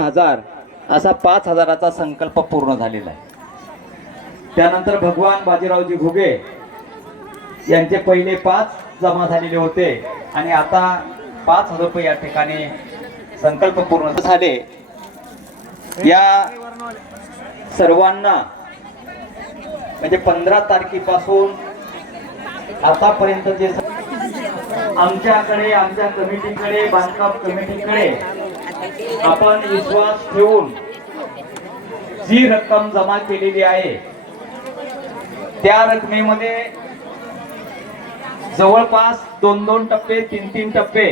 हजार असा पाच हजाराचा संकल्प पूर्ण झालेला आहे. त्यानंतर भगवान बाजीरावजी घुगे यांचे पहिले पाच जमा झालेले होते आणि आता पाच हजार रुपये या ठिकाणी संकल्प पूर्ण झाले. या सर्वांना म्हणजे पंधरा तारखेपासून आतापर्यंत जे आमच्याकडे आमच्या कमिटीकडे बांधकाम कमिटीकडे आपण विश्वास ठेवून जी रक्कम जमा केलेली आहे त्या रकमेमध्ये जवळपास दोन दोन टप्पे तीन तीन टप्पे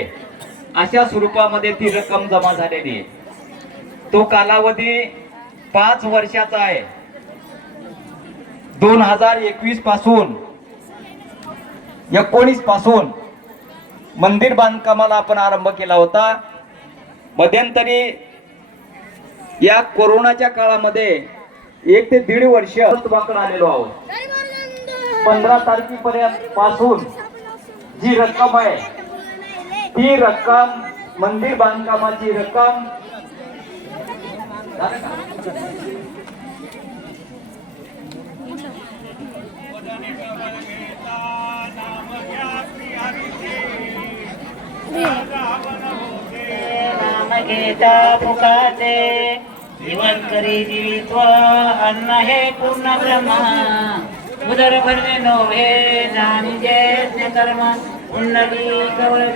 अशा स्वरूपामध्ये ती रक्कम जमा झालेली आहे. तो कालावधी पाच वर्षाचा आहे. दोन हजार एकवीसपासून एकोणीसपासून मंदिर बांधकामाला आपण आरंभ केला होता. मध्यंतरी या कोरोनाच्या काळामध्ये एक ते दीड वर्ष तुमच्याकडे आलेलो आहोत. पंधरा तारखेपर्यंत पासून जी रक्कम आहे ती रक्कम मंदिर बांधकामाची रक्कम गीता घेता जीवन करी जीवित्व अन्न हे पूर्ण ब्रह्मा. उदर भरणे नोहे जाणी जे कर्म. कुंडली कवळ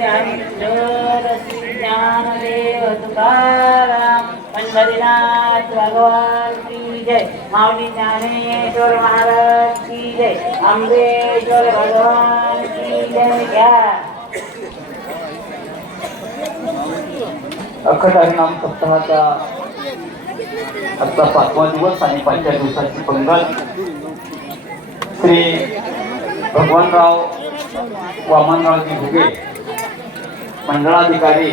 श्री ज्ञान देव तुकाराम. पंढरीनाथ भगवान की जय. माऊली ज्ञानेश्वर महाराज की जय. आंबेश्वर भगवान की जय. घ्या अखंड हरिनाम सप्ताहाचा आजचा पाचवा दिवस आणि पाचव्या दिवसाची पंगल. श्री भगवानराव वामनरावजी भुगे मंडळाधिकारी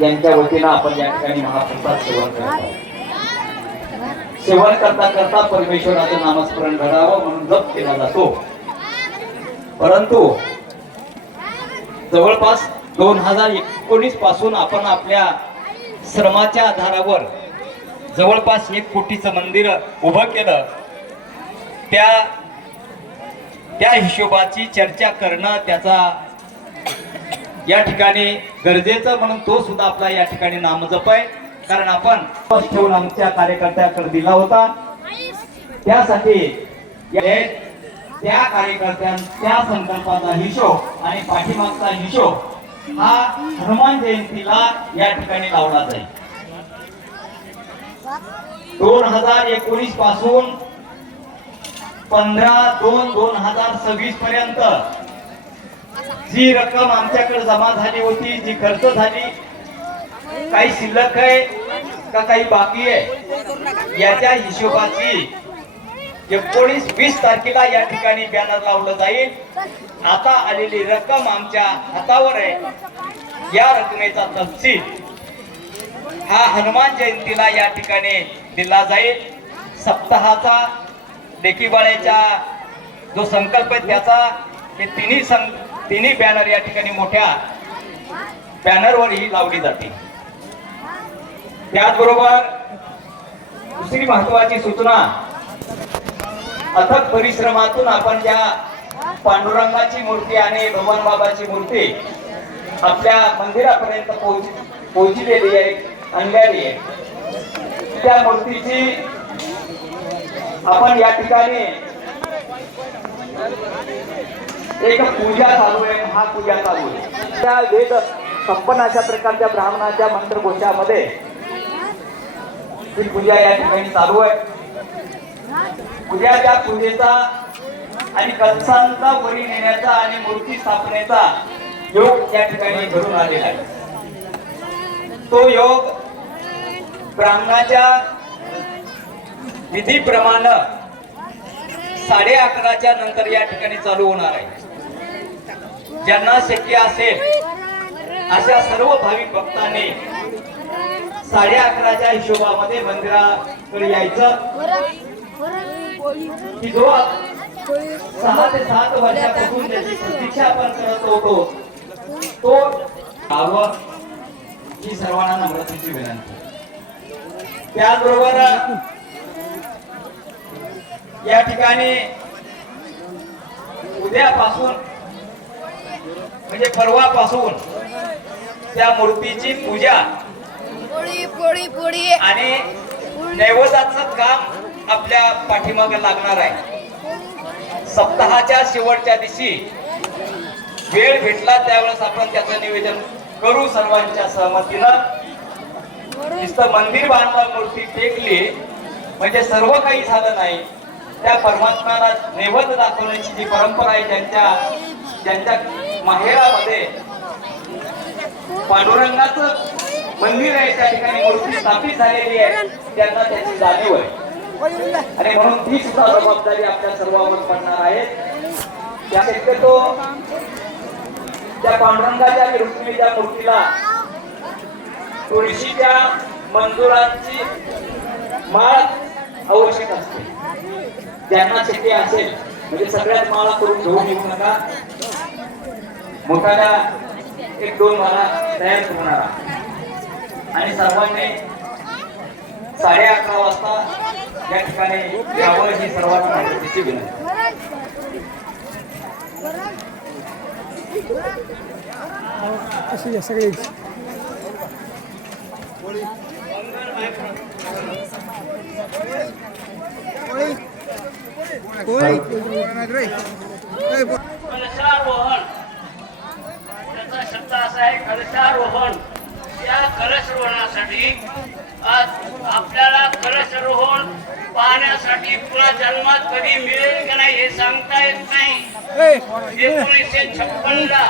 यांच्या वतीनं आपण या ठिकाणी महाप्रसाद सेवन करतो सेवन करता करता परमेश्वराचं नामस्मरण घडावं म्हणून जप केला जातो. परंतु जवळपास दोन हजार एकोणीसपासून आपण आपल्या श्रमाच्या आधारावर जवळपास एक कोटीचं मंदिर उभं केलं. त्या त्या हिशोबाची चर्चा करणं त्याचा या ठिकाणी गरजेचं म्हणून तो सुद्धा आपला या ठिकाणी नामजप आहे. कारण आपण ठेवून आमच्या कार्यकर्त्याकडे दिला होता. त्यासाठी त्या कार्यकर्त्यांच्या संकल्पाचा हिशोब आणि पाठीमागचा हिशोब हा हनुमान जयंतीला या ठिकाणी लावला जाईल. दोन हजार एकोणीसपासून पंधरा दोन दोन हजार सव्वीस पर्यंत जी रक्कम आमच्याकडे जमा झाली होती जी खर्च झाली काही शिल्लक आहे का काही बाकी आहे याच्या हिशोबाची एकोणीस वीस तारखेला या ठिकाणी बॅनर लावलं जाईल. आता आलेली रक्कम आमच्या हातावर आहे. या रकमेचा तपशील हा हनुमान जयंतीला या ठिकाणी दिला जाईल. सप्ताहाचा डेकीबाळ्याचा जो संकल्प आहे त्याचा हे तिन्ही सं तिन्ही बॅनर या ठिकाणी मोठ्या बॅनरवर ही लावली जाते. त्याचबरोबर दुसरी महत्वाची सूचना अथक परिश्रमातून आपण ज्या पांडुरंगाची मूर्ती आणि भगवान बाबाची मूर्ती आपल्या मंदिरापर्यंत पोहोच पोहोचलेली आहे आणलेली आहे. त्या मूर्तीची आपण या ठिकाणी एक पूजा चालू आहे महापूजा चालू आहे. त्या वेद संपन्न अशा प्रकारच्या ब्राह्मणाच्या मंत्रघोषामध्ये ही पूजा या ठिकाणी चालू आहे. उद्या त्या पूजेचा आणि कलसांचा वरी नेण्याचा आणि मूर्ती स्थापनेचा योग या ठिकाणी घडून आलेला आहे. तो योग ब्राह्मणाच्या विधीप्रमाणे साडे अकराच्या नंतर या ठिकाणी चालू होणार आहे. ज्यांना शक्य असेल अशा सर्व भाविक भक्तांनी साडे अकराच्या हिशोबामध्ये मंदिराकडे यायचं. की जो सहा ते सात वर्षापासून ज्याची प्रतीक्षा आपण करत होतो. तो यावं ही सर्वांना नम्रतेची विनंती. त्याचबरोबर या ठिकाणी उद्यापासून म्हणजे परवापासून त्या मूर्तीची पूजा आणि नैवेद्याचं काम आपल्या पाठीमागे लागणार आहे. सप्ताहाच्या शेवटच्या दिवशी वेळ भेटला त्यावेळेस आपण त्याचं निवेदन करू सर्वांच्या सहमतीनं. नुसतं मंदिर बांधला मूर्ती टेकली म्हणजे सर्व काही झालं नाही. त्या परमात्म्याला नैवत दाखवण्याची जी परंपरा आहे त्यांच्या त्यांच्या माहेरामध्ये पांडुरंगाचं मंदिर आहे त्या ठिकाणी मूर्ती स्थापित झालेली आहे. त्यांना त्याची जाणीव आहे. आणि म्हणून ती सुद्धा जबाबदारी आपल्या सर्वांवर पडणार आहे. त्या शक्यतो त्या पांडुरंगाच्या आणि रुक्मिणीच्या मूर्तीला तुळशीच्या मंजुरांची माळ आवश्यक असते. ज्यांना शक्य असेल म्हणजे सगळ्यात माळा करून घेऊन येऊ नका. मोठ्याला एक दोन माळा तयार करून आणि सर्वांनी साडे अकरा वाजता या ठिकाणी यावं ही सर्वात महत्वाची विनंती. अशी कलशारोहण त्याचा शब्द असा आहे कलशारोहण या कलशरोहणासाठी आपल्याला कलशरोहण पाहण्यासाठी पुन्हा जन्मात कधी मिळेल की नाही हे सांगता येत नाही. एकोणीसशे छप्पन ला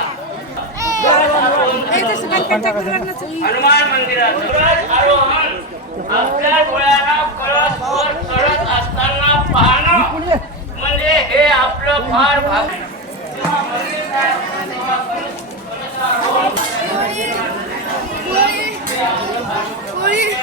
हनुमान मंदिरात आरोहण आपल्या डोळ्याला कळस वर चढत असताना पाहणं म्हणजे हे आपलं फार भाग्य. जेव्हा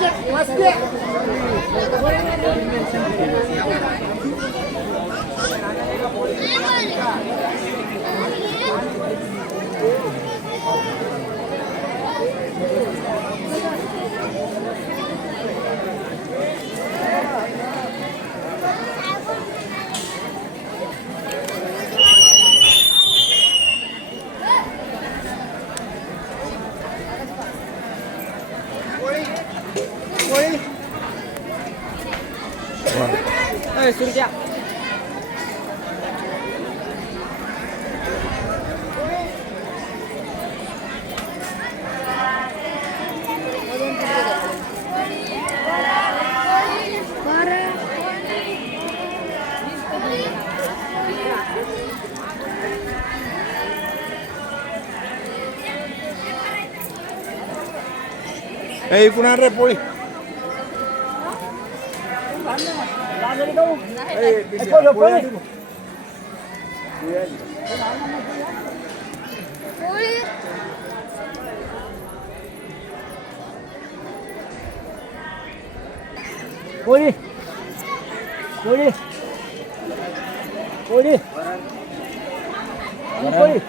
Thank you. ए पुन्हा रे पोळी पोळी पोळी पोळी पोळी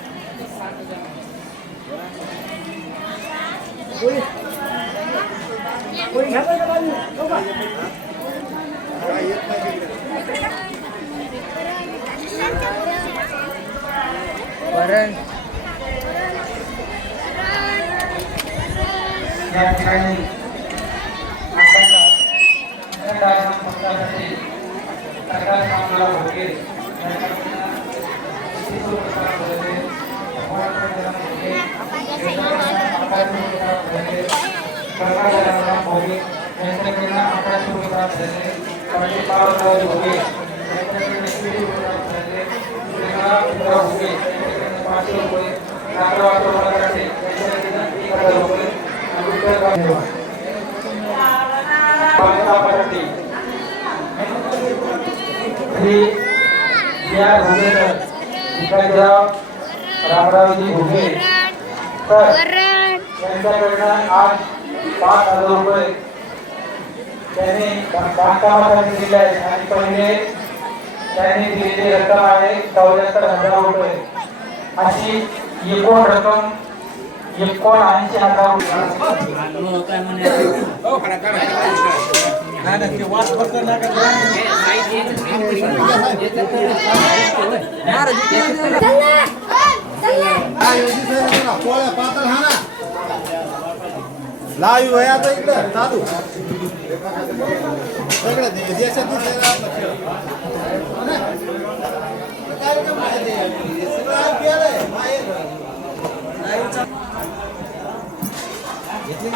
पोळी वरण या ठिकाणी पक्षासाठी सरकार कामगार होते भोगे कामाला होते यांच्याकडनं अकराशे रुपये प्राप्त झाले पंडित बाबासाहेब भोगे यांच्याकडनं एकवीस रुपये प्राप्त झाले श्रीनाथ उद्धव भोगे यांच्याकडनं पाचशे रुपये नागराव मराठे यांच्याकडनं एक हजार रुपये आणि विठ्ठल गांधी बालिका मराठी श्री या भोगेकर विकासराव रामरावजी भोगे तर यांच्याकडनं आज पाच हजार रुपये. त्यांनी बांधकामासाठी दिले आहेत आणि पहिले त्यांनी दिलेली रक्कम आहे चौऱ्याहत्तर हजार रुपये. अशी एकूण रक्कम एकोणऐंशी हजार रुपये. लावी वय आता इकडं चालू सगळं ते देशात घेतले